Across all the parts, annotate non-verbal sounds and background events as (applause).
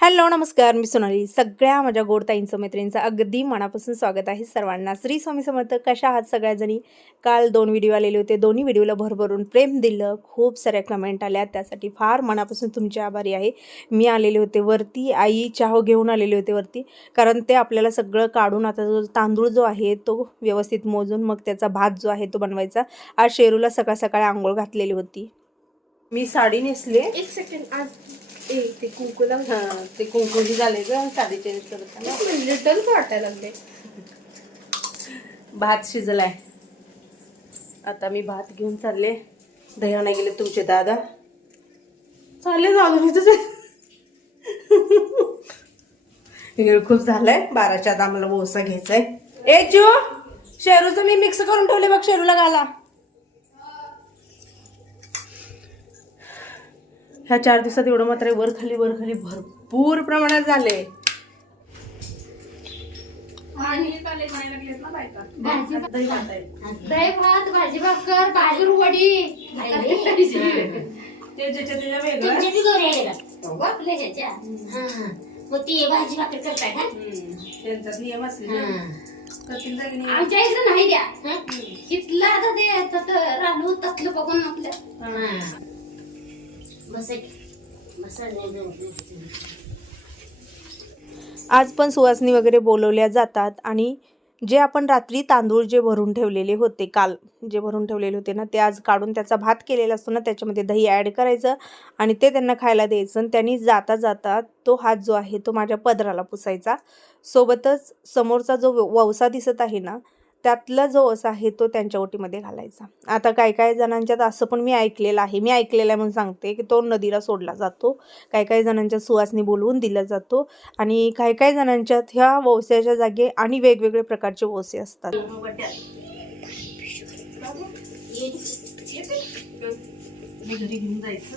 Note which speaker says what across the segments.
Speaker 1: Hello नमस्कार. मी सोनाली. सगळ्या माझ्या गोडताईंचं मैत्रिणींचं अगदी मनापासून स्वागत आहे सर्वांना. श्री स्वामी समर्थ कशा आहात सगळ्याजणी? काल दोन व्हिडिओ आलेले होते. दोन्ही व्हिडिओला भरभरून प्रेम दिलं. खूप साऱ्या कमेंट आल्या. त्यासाठी फार मनापासून तुमचे आभारी आहे. मी आलेले होते वरती. आई चहा घेऊन आलेले होते वरती. कारण ते आपल्याला सगळं काढून आता जो तांदूळ जो आहे तो व्यवस्थित मोजून मग त्याचा भात जो आहे तो बनवायचा. आज शेरूला सकाळ सकाळी आंघोळ घातलेली होती. मी साडी नेसले.
Speaker 2: एक सेकंड आज ए ते कुंकुला?
Speaker 1: हां ते कुंकुली झाले ग साडी चेंज करताना
Speaker 2: लिटल वाटायला लागले.
Speaker 1: भात शिजलाय. आता मी भात घेऊन चालले. दह्या नाही गेले तुमचे दादा. चालले जाऊ मी तुझे. वेळ खूप झालाय. बाराच्या आत आम्हाला बोसा घ्यायचाय. ए चो शेरूचं मी मिक्स करून ठेवले बघ शेरूला घाला. ह्या चार दिवसात एवढं मात्र वर खाली वर खाली भरपूर प्रमाणात झाले.
Speaker 2: आणि कॉलेज नाही लागलेत ना बायका.
Speaker 3: भाजी
Speaker 1: दही भात आहे.
Speaker 3: दही भात भाजी भाकर बाजूर वडी.
Speaker 1: ते ज्याच्या त्याच्या वेगळं.
Speaker 3: तुमच्या ती गौरी आहे का? आपल्या ह्याच्या. मग ती भाजी भाकर करताय का
Speaker 1: हम्म. त्यांचा नियम असले ना. करतील जागी नाही.
Speaker 3: आमच्या इथं नाही द्या? इथलं आता ते राहू तसलं बघून
Speaker 1: हा.
Speaker 3: बस
Speaker 1: आज पण सुवासनी वगैरे बोलवल्या जातात आणि जे आपण रात्री तांदूळ जे भरून ठेवलेले होते काल जे भरून ठेवलेले होते ना ते आज काढून त्याचा भात केलेला असतो ना त्याच्यामध्ये दही ॲड करायचं आणि ते त्यांना खायला द्यायचं आणि त्यांनी जाता जाता तो हात जो आहे तो माझ्या पदराला पुसायचा. सोबतच समोरचा जो व- ववसा दिसत आहे ना त्यातला जो वसा आहे तो त्यांच्या ओटीमध्ये घालायचा. आता काय काय जणांच्यात असं पण मी ऐकलेलं आहे. मी ऐकलेलं आहे म्हणून सांगते की तो नदीला सोडला जातो. काही काही जणांच्या सुवासनी बोलवून दिला जातो. आणि काही काही जणांच्यात ह्या वोस्याच्या जागे आणि वेगवेगळे प्रकारचे वोसे असतात. मी घरी घेऊन जायचं.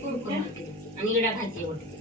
Speaker 3: पुरतं ना तिला. आणि इडा भाजी एवढं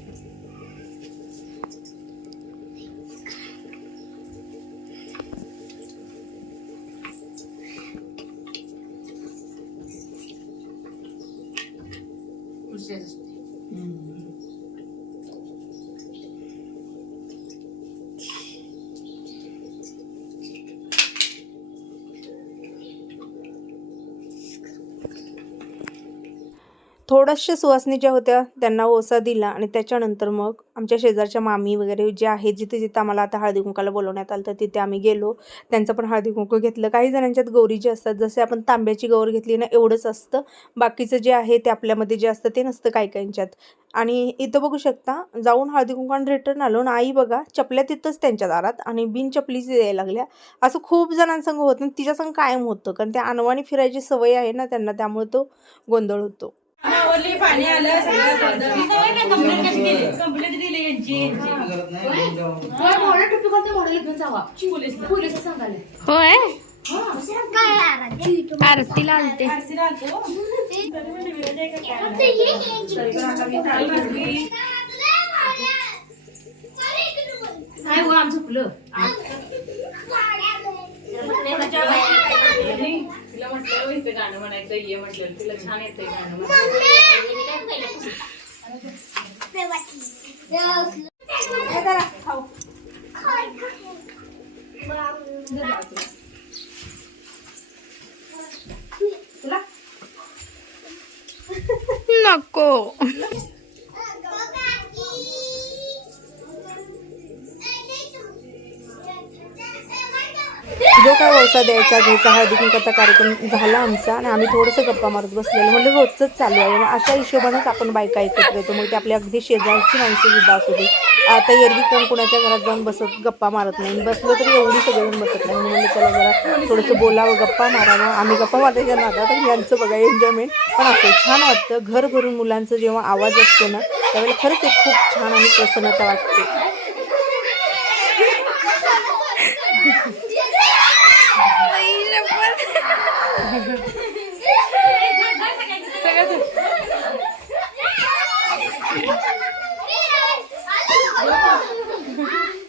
Speaker 1: थोड्याशा सुवासनी ज्या होत्या त्यांना ओसा दिला आणि त्याच्यानंतर मग आमच्या शेजारच्या मामी वगैरे जे आहेत जिथे जिथे आम्हाला आता हळदी कुंकाला बोलवण्यात आलं तर तिथे आम्ही गेलो. त्यांचं पण हळदी कुंकू घेतलं. काही जणांच्यात गौरी जे असतात जसे आपण तांब्याची गौर घेतली ना एवढंच असतं. बाकीचं जे आहे ते आपल्यामध्ये जे असतं ते नसतं काही काहींच्यात. आणि इथं बघू शकता जाऊन हळदी कुंकान रिटर्न आलो आणि आई बघा चपल्या तिथंच त्यांच्या दारात आणि बिनचपलीच द्यायला लागल्या. असं खूप जणांसंग होतं तिच्यासंग कायम होतं कारण त्या अनवाणी फिरायची सवय आहे ना त्यांना त्यामुळे तो गोंधळ होतो.
Speaker 4: पाणी आलं
Speaker 2: कंप्लेंट दिली यांची.
Speaker 3: पोलीस सांगाले
Speaker 2: होय?
Speaker 3: काय
Speaker 2: आरतीला आलते
Speaker 3: काय हो. आमचं फुलं
Speaker 4: तिला म्हटलं इथे गाणं म्हणायचं ये म्हटलं तिला छान येते गाणं
Speaker 2: नको.
Speaker 1: कसा द्यायचा घ्यायचा हळदी कुंकाचा कार्यक्रम झाला आमचा आणि आम्ही थोडंसं गप्पा मारत बसलेलो. म्हणजे रोजचंच चालू आहे. आणि अशा हिशोबानेच आपण बायका एकत्र येतो. मग ते आपल्या अगदी शेजारची माणसं सुद्धा असू दे. आता एरवी कोण कोणाच्या घरात जाऊन बसत गप्पा मारत नाही. बसलो तरी एवढी सगळेजण बसत नाही. म्हणून चला जरा थोडंसं बोलावं गप्पा मारावं. आम्ही गप्पा मारायच्या नादा तर यांचं बघा एन्जॉयमेंट पण असं छान वाटतं. घर भरून मुलांचं जेव्हा आवाज असतो ना त्यावेळेला खरंच एक खूप छान आणि प्रसन्नता वाटते.
Speaker 4: あ
Speaker 1: っ!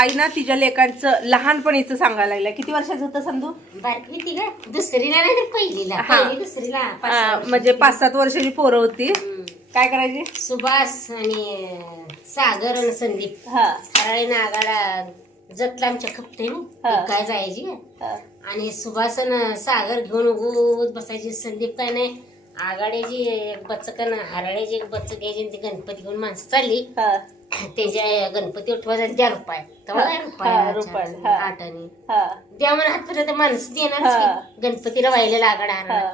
Speaker 1: आई ना तिच्या लेकांचं लहानपणीचं सांगायला लागलं किती वर्षाचं होतं संधू
Speaker 3: बारकी का दुसरीला नाही तर पहिलीला.
Speaker 1: हा.
Speaker 3: पहिली दुसरीला पाच.
Speaker 1: म्हणजे पाच सात वर्षाची पोरं होती.
Speaker 3: हम्म.
Speaker 1: काय करायची?
Speaker 3: सुभाष आणि अं, सागर आणि संदीप.
Speaker 1: हा.
Speaker 3: हराळी नागाला जतला आमच्या खपते
Speaker 1: हा.
Speaker 3: ना काय जायची
Speaker 1: हा.
Speaker 3: आणि सुभाष आणि सागर घेऊन उगूच बसायची. संदीप काय नाही आघाड्याची एक बचकन हराळ्याची एक बचक घ्यायची आणि ती गणपती घेऊन माणसं चालली.
Speaker 1: हा,
Speaker 3: त्यांच्या गणपती उठवायचा द्या रुपये. तेव्हा रुपये
Speaker 1: हा,
Speaker 3: आठ
Speaker 1: रुपये,
Speaker 3: आणे,
Speaker 1: हा.
Speaker 3: आठ आणे.
Speaker 1: हा,
Speaker 3: द्या म्हणून हातपर्यंत माणसं देणार
Speaker 1: हा.
Speaker 3: गणपतीला व्हायला लागाड
Speaker 1: हा.
Speaker 3: हार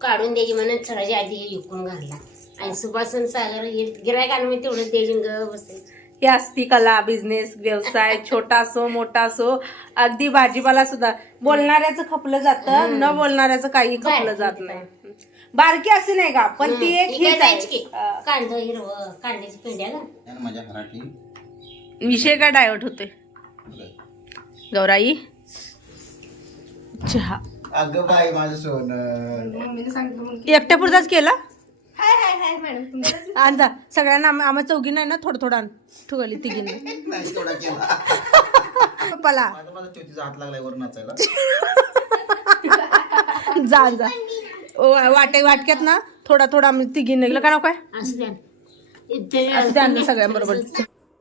Speaker 3: काढून द्यायची म्हणून सगळ्याच्या आधी हे विकून घालला आणि सुभाषन सागर गिरायक आणून तेवढं द्यायची आणि ग बसायची
Speaker 1: ही असती कला बिझनेस व्यवसाय (laughs) छोटा असो मोठा असो अगदी भाजीपाला सुद्धा. बोलणाऱ्याचं खपलं जातं न बोलणाऱ्याचं काही खपलं जात नाही. बारकी अशी नाही का पण ती एक हीच
Speaker 3: की?
Speaker 1: आहे.
Speaker 3: कांदा हिरवं कांद्याची पेंड्या ना?
Speaker 5: माझ्या
Speaker 1: विषय काय डायवर्ट होते गौराई? चहा.
Speaker 5: अगं बाई माझं सोनं.
Speaker 2: मम्मीने सांगितलं मग
Speaker 1: एकट्या पुरताच केला?
Speaker 2: Hi hi hi madam. तुमचं
Speaker 1: आणजा सगळ्यांना आम- आम्हा चौघी नाही ना थोडं थोडं आण. ठुगली तिघींना.
Speaker 5: नाही तेवढा केला.
Speaker 1: पप्पाला
Speaker 5: माझा माझा चौथीचा हात लागलाय वर नाचायला.
Speaker 1: जा जा. वाटे वाटक्यात ना थोडा थोडा आम्ही तिघी निघलं का नको काय?
Speaker 3: असं द्या. इथे
Speaker 1: असं ते आणलं सगळ्यांबरोबर.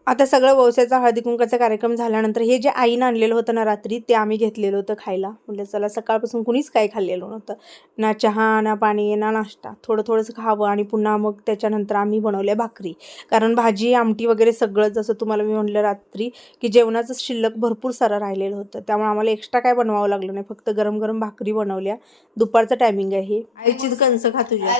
Speaker 1: आता सगळं व्यवसायाचा हळदी कुंकाचा कार्यक्रम झाल्यानंतर हे जे आईनं आणलेलं होतं ना रात्री ते आम्ही घेतलेलं होतं खायला. म्हणजे चला सकाळपासून कुणीच काही खाल्लेलं नव्हतं. ना चहा ना पाणी ना नाश्ता. थोडं थोडंसं खावं आणि पुन्हा मग त्याच्यानंतर आम्ही बनवल्या भाकरी. कारण भाजी आमटी वगैरे सगळं जसं तुम्हाला मी म्हणलं रात्री की जेवणाचं शिल्लक भरपूर सारं राहिलेलं होतं. त्यामुळे आम्हाला एक्स्ट्रा काय बनवावं लागलं नाही. फक्त गरम गरम भाकरी बनवल्या. दुपारचं टायमिंग आहे हे. आईचीच कणसं खा तुझ्या.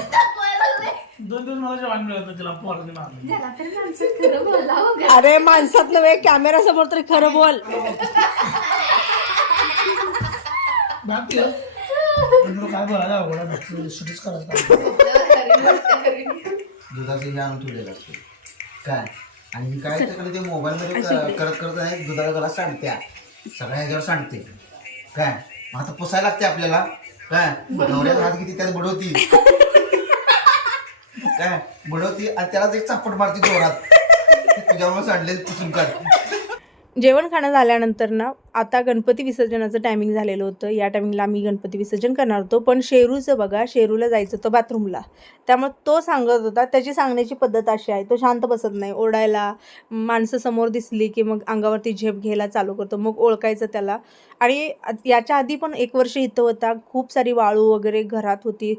Speaker 2: दाखवायला लागले.
Speaker 6: दोन दिवस मला जेवण मिळत तिला पोराने मारले.
Speaker 1: अरे माणसात नव्हे कॅमेरा समोर तरी खरं बोल.
Speaker 6: बाकी? काय बोलायला आहे? बघ, सुटीच करायचं
Speaker 2: खरी,
Speaker 5: दुधाचं हे आणून ठेवलेलं असतो. काय? आणि ही काय ते मोबाईल मध्ये क- करत करत आहे दुधाला गला सांडत्या. सगळ्या ह्याच्यावर सांडते. काय? मग आता पुसायला लागते आपल्याला. काय? नवऱ्याचा हात किती त्यात बुडवती. काय? बुडवती आणि त्यालाच एक चापट मारती जोरात. तुझ्यामुळे सांडले पुसून काढ
Speaker 1: जेवण खाणं झाल्यानंतर ना आता गणपती विसर्जनाचं टायमिंग झालेलं होतं. या टायमिंगला आम्ही गणपती विसर्जन करणार होतो. पण शेरूचं बघा शेरूला जायचं होतं बाथरूमला. त्यामुळे तो सांगत होता त्याची सांगण्याची पद्धत अशी आहे तो शांत बसत नाही. ओढायला माणसं समोर दिसली की मग अंगावरती झेप घ्यायला चालू करतो मग ओळखायचं त्याला. आणि याच्या आधी पण एक वर्ष इथं होता खूप सारी वाळू वगैरे घरात होती.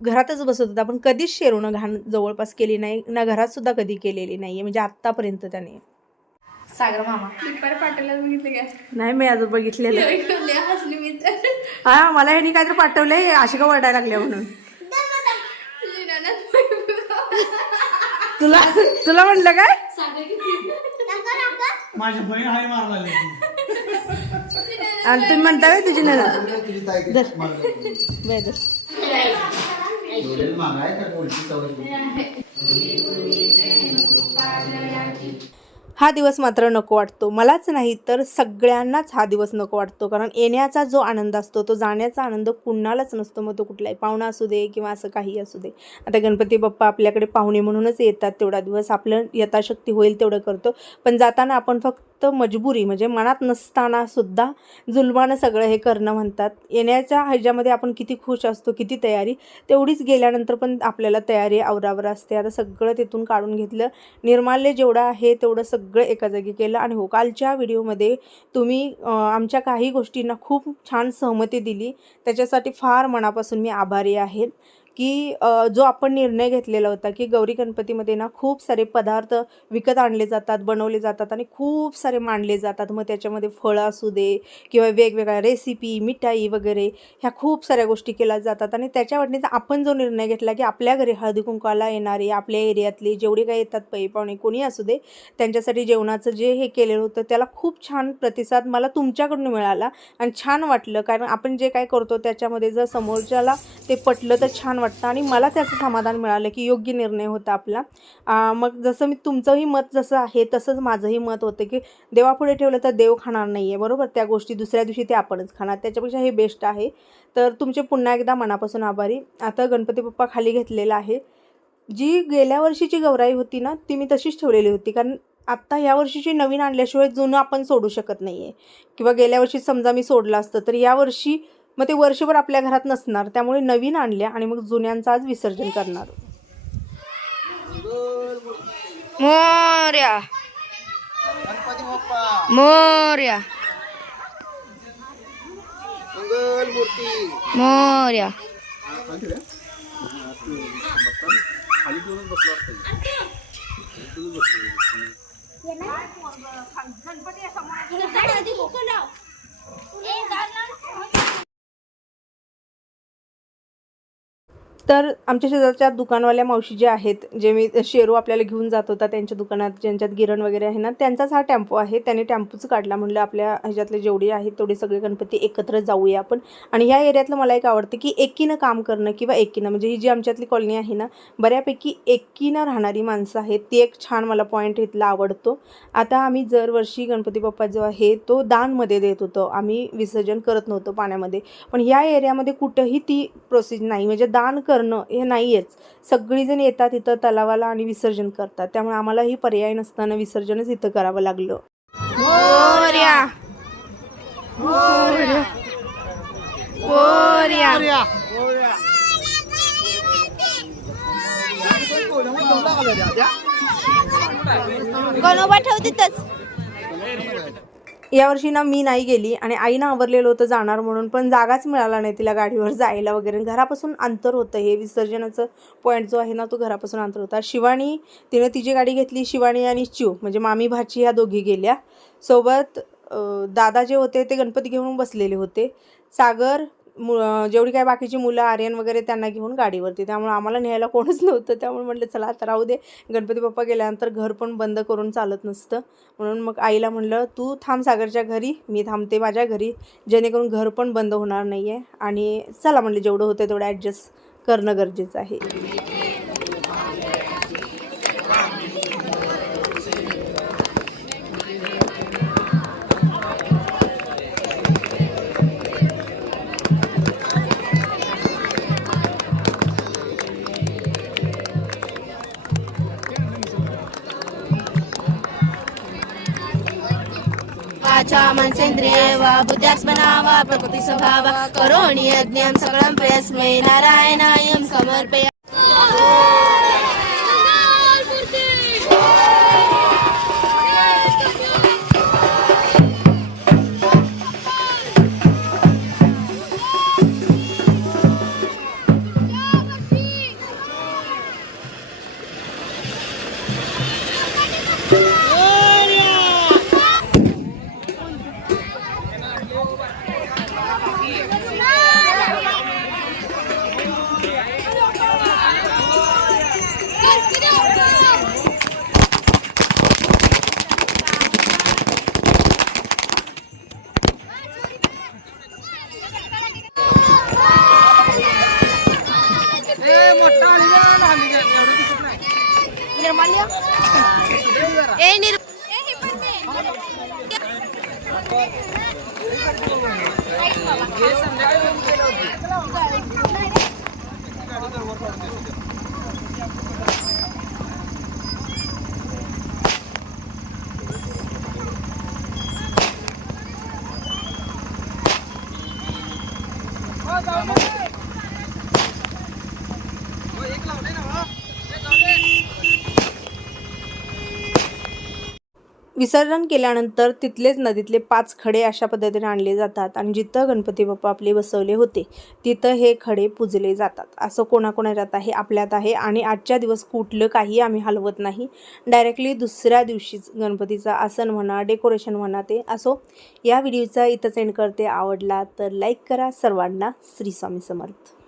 Speaker 1: घरातच बसत होता पण कधीच शेरूनं घाण जवळपास केली नाही ना घरातसुद्धा कधी केलेली नाही आहे म्हणजे आत्तापर्यंत त्याने.
Speaker 2: सागर मामा. फ्लिपकार्ट पाठवल्याला बघितलं काय
Speaker 1: नाही मी अजून बघितलेलं.
Speaker 2: लय हसली मी तर.
Speaker 1: हा मला ह्यांनी काहीतरी पाठवलंय आशिका वरडायला लागल्या म्हणून. तुला तुला म्हटलं काय?
Speaker 6: माझी बहीण हाय मारला
Speaker 1: आणि तुम्ही म्हणता काय तुझी नणंद.
Speaker 5: तुझी
Speaker 1: हा दिवस मात्र नको वाटतो. मलाच नाही तर सगळ्यांनाच हा दिवस नको वाटतो. कारण येण्याचा जो आनंद असतो तो जाण्याचा आनंद कुणालाच नसतो मग तो कुठलाही पाहुणा असू दे किंवा असं काही असू दे. आता गणपती बाप्पा आपल्याकडे पाहुणे म्हणूनच येतात तेवढा दिवस. आपलं यथाशक्ती होईल तेवढं करतो. पण जाताना आपण फक्त फक्त मजबुरी म्हणजे मनात नसताना सुद्धा जुलमानं सगळं हे करणं म्हणतात. येण्याच्या ह्याच्यामध्ये आपण किती खुश असतो किती तयारी तेवढीच गेल्यानंतर पण आपल्याला तयारी आवरावर असते. आता सगळं तिथून काढून घेतलं. निर्माल्य जेवढं आहे तेवढं सगळं एका जागी केलं आणि हो कालच्या व्हिडिओमध्ये तुम्ही आमच्या काही गोष्टींना खूप छान सहमती दिली. त्याच्यासाठी फार मनापासून मी आभारी आहे. की जो आपण निर्णय घेतलेला होता की गौरी गणपतीमध्ये ना खूप सारे पदार्थ विकत आणले जातात बनवले जातात आणि खूप सारे मांडले जातात. मग त्याच्यामध्ये फळं असू दे किंवा वेगवेगळ्या रेसिपी मिठाई वगैरे ह्या खूप साऱ्या गोष्टी केल्या जातात आणि त्याच्या वाटणीचा आपण जो निर्णय घेतला की आपल्या घरी हळदी कुंकाला येणारे आपल्या एरियातले जेवढे काही येतात पै पाहुणे कोणी असू दे त्यांच्यासाठी जेवणाचं जे हे केलेलं होतं त्याला खूप छान प्रतिसाद मला तुमच्याकडून मिळाला आणि छान वाटलं. कारण आपण जे काय करतो त्याच्यामध्ये जर समोरच्याला ते पटलं तर छान वाटतं आणि मला त्याचं समाधान मिळालं की योग्य निर्णय होता आपला. मग जसं मी तुमचंही मत जसं आहे तसंच माझंही मत होतं की देवापुढे ठेवलं तर देव खाणार नाही आहे बरोबर? त्या गोष्टी दुसऱ्या दिवशी ते आपणच खाणार. त्याच्यापेक्षा हे बेस्ट आहे. तर तुमचे पुन्हा एकदा मनापासून आभारी. आता गणपती बाप्पा खाली घेतलेला आहे. जी गेल्या वर्षीची गौराई होती ना ती मी तशीच ठेवलेली होती. कारण आत्ता या वर्षीची नवीन आणल्याशिवाय जुनं आपण सोडू शकत नाही आहे किंवा गेल्या वर्षी समजा मी सोडलं असतं तर यावर्षी मग ते वर्षभर आपल्या घरात नसणार त्यामुळे नवीन आणल्या आणि मग जुन्यांचं आज विसर्जन करणार.
Speaker 2: मोर्या.
Speaker 5: गणपती बाप्पा.
Speaker 2: मोर्या.
Speaker 5: मंगल मूर्ती
Speaker 2: मोर्या
Speaker 1: तर आमच्या शेजारच्या दुकानवाल्या मावशी जे आहेत जे मी शेरू आपल्याला घेऊन जात होता त्यांच्या दुकानात ज्यांच्यात गिरण वगैरे आहे ना त्यांचाच हा टेम्पो आहे. त्याने टॅम्पोच काढला म्हणलं आपल्या ह्याच्यातले जेवढे आहेत तेवढे सगळे गणपती एकत्र जाऊया आपण. आणि ह्या एरियातलं मला एक आवडतं की एकीनं काम करणं किंवा एकीनं म्हणजे ही जी आमच्यातली कॉलनी आहे ना बऱ्यापैकी एकीनं राहणारी माणसं आहेत. ती एक छान मला पॉईंट इथला आवडतो. आता आम्ही दरवर्षी गणपती बाप्पा जो आहे तो दानमध्ये देत होतो. आम्ही विसर्जन करत नव्हतो पाण्यामध्ये. पण ह्या एरियामध्ये कुठंही ती प्रोसिज नाही. म्हणजे दान कर करणं हे नाही आहेच सगळीजण येतात इथं तलावाला आणि विसर्जन करतात. त्यामुळे आम्हालाही पर्याय नसताना विसर्जनच इथं करावं लागलं.
Speaker 2: गणोबा ठेव तिथंच
Speaker 1: यावर्षी ना मी नाही गेली आणि आईनं आवरलेलं होतं जाणार म्हणून पण जागाच मिळाला नाही तिला गाडीवर जायला वगैरे. घरापासून अंतर होतं हे विसर्जनाचं पॉईंट जो आहे ना तो घरापासून अंतर होता. शिवानी तिनं तिची गाडी घेतली शिवानी आणि चिव म्हणजे मामी भाची ह्या दोघी गेल्या. सोबत दादा जे होते ते गणपती घेऊन बसलेले होते. सागर मु जेवढी काय बाकीची मुलं आर्यन वगैरे त्यांना घेऊन गाडीवरती. त्यामुळे आम्हाला न्यायला कोणच नव्हतं. त्यामुळे म्हटलं चला आता राहू दे. गणपती बाप्पा गेल्यानंतर घर पण बंद करून चालत नसतं. म्हणून मग आईला म्हणलं तू थांब सागरच्या घरी. मी थांबते माझ्या घरी. जेणेकरून घर पण बंद होणार नाही आहे आणि चला म्हणलं जेवढं होतं तेवढं ॲडजस्ट करणं गरजेचं आहे.
Speaker 2: वाचा मनसेंद्रिये वा बुद्ध्यात्मना वा प्रकृती स्वभाव करोणि यज्ञं सकलं प्रयस्मै नारायणायं समर्पया। Eh, eh, oh, my God.
Speaker 1: विसर्जन केल्यानंतर तिथलेच नदीतले पाच खडे अशा पद्धतीने आणले जातात आणि जिथं गणपती बाप्पा आपले बसवले होते तिथं हे खडे पूजले जातात. असं कोणाकोणाच्यात आहे? आपल्यात आहे. आणि आजच्या दिवस कुठलं काही आम्ही हलवत नाही. डायरेक्टली दुसऱ्या दिवशीच गणपतीचा आसन म्हणा डेकोरेशन म्हणा ते असो या व्हिडिओचा इथंच एंड करते. आवडला तर लाईक करा. सर्वांना श्री स्वामी समर्थ.